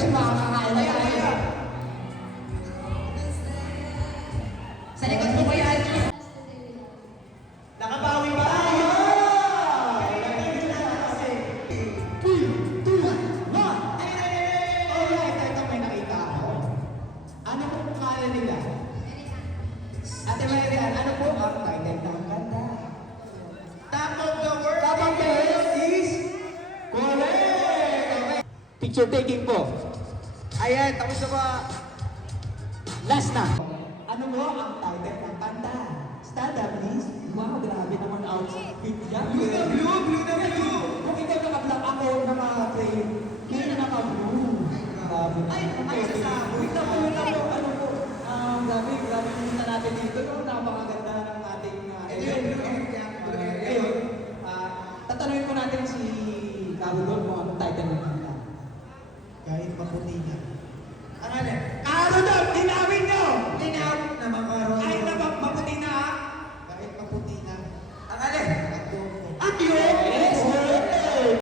kasi makakakain na tayo. Sa likod mo ba yan? Nakabawi ba? Ate Marian, ano po ang title ng kanta? Top of the world! Top of the world is correct! Okay. Picture taking po. Ayan, tapos na ba? Last na. Ano mo ang title ng kanta? Stand up, please. Wow, grabe naman outfit niya. Blue na blue! Kung ikaw naka-black ako naka-play, ngayon naka-blue. Grabe. Ay, wait lang po, ano po. Grabe pumunta natin dito. No? Napakaganda ng ating event. Ngayon, tatanungin ko natin si Carlo kung